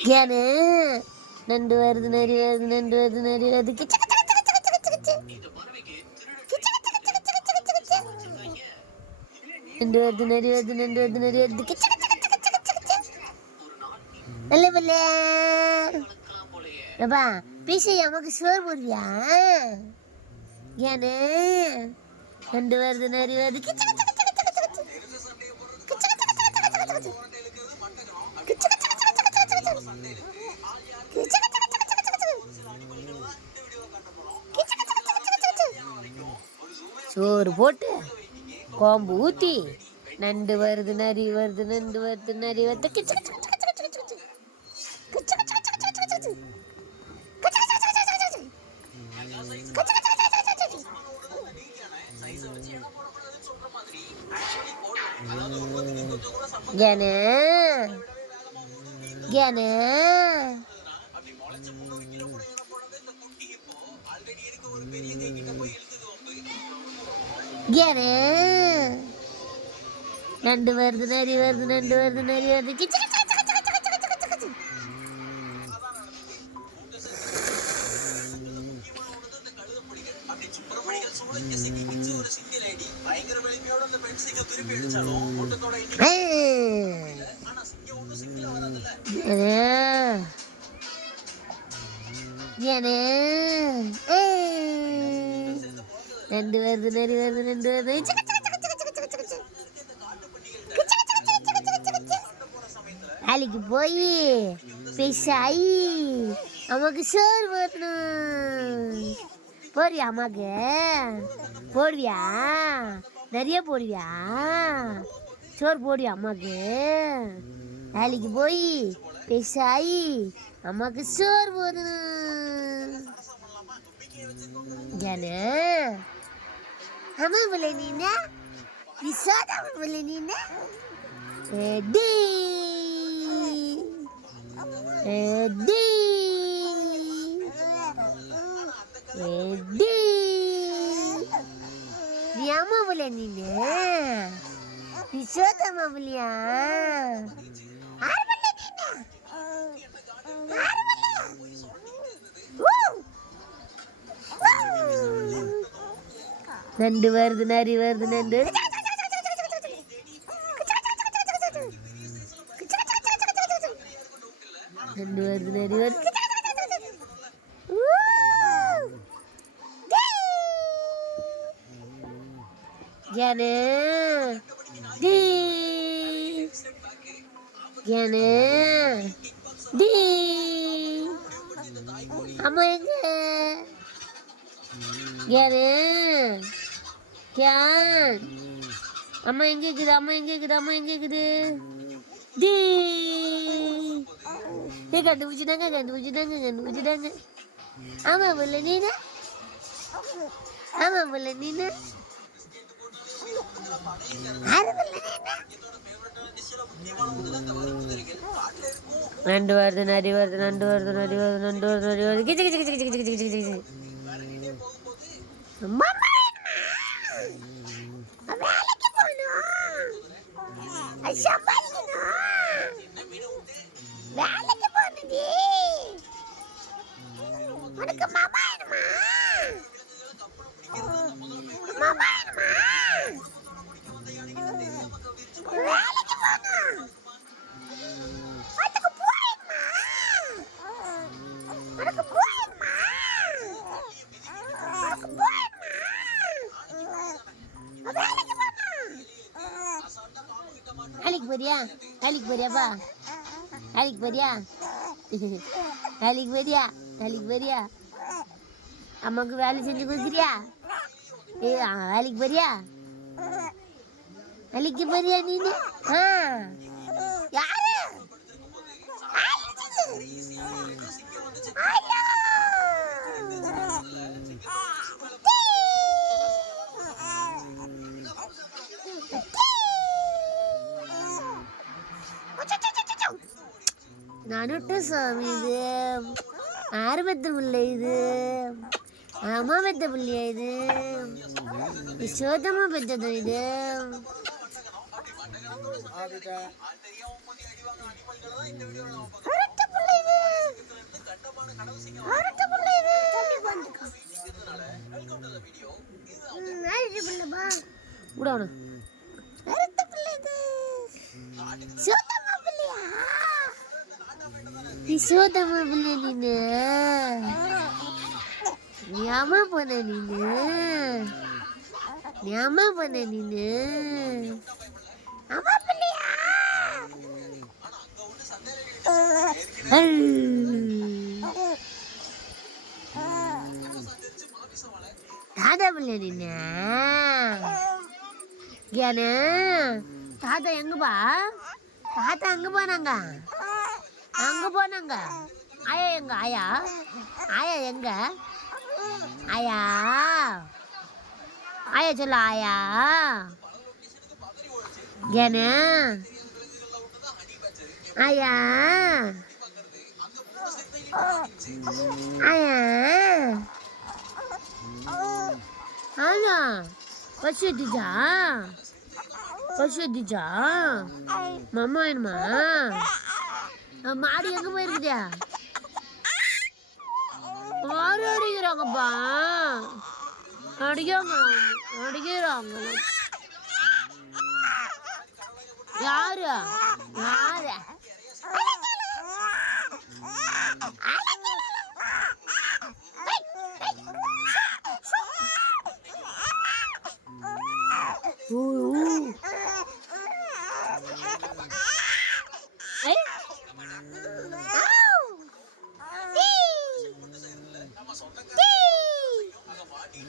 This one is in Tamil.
ஏனே நண்டு வருது நரி வருது நண்டு வருது நரி வருது கிச்சு கிச்சு கிச்சு கிச்சு கிச்சு கிச்சு நண்டு வருது நரி வருது நண்டு வருது நரி வருது கிச்சு கிச்சு கிச்சு கிச்சு கிச்சு நல்ல பிள்ளை அப்பா பீசை நமக்கு சோறு போடுவியா ஏனே நண்டு வருது நரி வருது கிச்சு கிச்சு கிச்சு கிச்சு கிச்சு கிச்சு கிச்சு சோறு போட்டு கோம்பு ஊற்றி நண்டு வருது நரி வருது நண்டு வருது நரி வருது கிச்சு கிச்சு கிச்சு கிச்சு கிச்சு கிச்சு கிச்சு கிச்சு கிச்சு கிச்சு ஏனே ஏனே ஏனே நண்டு வருது நரி வருது நண்டு வருது நரி வருது கிச்சு கிச்சு கிச்சு கிச்சு கிச்சு கிச்சு கிச்சு கிச்சு ஏனே நண்டு வருது நரி வருது நண்டு வருது வேலைக்கு போய் பேசாயி அம்மாக்கு சோறு போடணும் போடுவியா அம்மாக்கு போடுவியா நிறைய போடுவியா சோறு போடுவியா அம்மாக்கு வேலைக்கு போய் பேசாயி அம்மாக்கு சோறு போடணும் ஏனே அம்மா பிள்ளை நீனா நீ சோதா பிள்ளை நீனா டி டி டி நீ அம்மா பிள்ளை நீனு நீ சோதா அம்மா பிள்ளையா நண்டு வருது நரி வருது நண்டு நண்டு வருது நரி வருது ஏனே டி ஏனே டி அம்மா எங்க ஏனே क्या அம்மா எங்க இருக்குது அம்மா எங்க இருக்குது அம்மா எங்க இருக்குது டி கண்டுபிடிச்சிட்டாங்க கண்டுபிடிச்சிட்டாங்க கண்டுபிடிச்சிட்டாங்க ஆமா பிள்ளை நீனா ஆமா பிள்ளை நீனா நண்டு வருது நரி வருது நண்டு வருது நரி வருது நண்டு வருது நரி வருது கிச்சு கிச்சு கிச்சு கிச்சு கிச்சு கிச்சு கிச்சு வேலைக்கு போகணும் சம்பாதிக்கணும் வேலைக்கு போகணுடி உனக்கு மாமா வேணுமா மாமா வேணுமா வேலைக்கு போகணும் உனக்கு போயிடுமா உனக்கு போயிடுமா உனக்கு போயிடுமா வேலைக்கு போறியா வேலைக்கு போறியாப்பா வேலைக்கு போறியா வேலைக்கு போறியா வேலைக்கு போறியா அம்மாவுக்கு வேலை செஞ்சு கொடுக்குறியா வேலைக்கு போறியா வேலைக்கு போறியா நீனு யாரு நடுட்டு சாமி இது யாரு பெத்த பிள்ளை இது அம்மா பெத்த பிள்ளையா இது சோதமா பெத்தது இது பிள்ளை யசோதம்மா பிள்ளை நீனு, நீ அம்மா போன நீனு, நீ அம்மா போன நீனு, அம்மா பிள்ளையா? தாத்தா பிள்ளை நீனு. ஏன்னு தாத்தா எங்கப்பா? தாத்தா அங்க போனாங்க, அங்க போனாங்க. ஆயா எங்க? ஆயா ஆயா எங்க? ஆயா ஆயா சொல்ல ஆயா. ஏன்னு ஆயா ஆயா ஆயா பசி எடுத்துச்சா? பசி எடுத்துச்சா? மாமா வேணுமா? மாடு எங்க போயிருக்குதா? மாடு அடிக்கிறாங்கப்பா, அடிக்காங்க, அடிக்கிறாங்க. யாரு யாரு? ஓ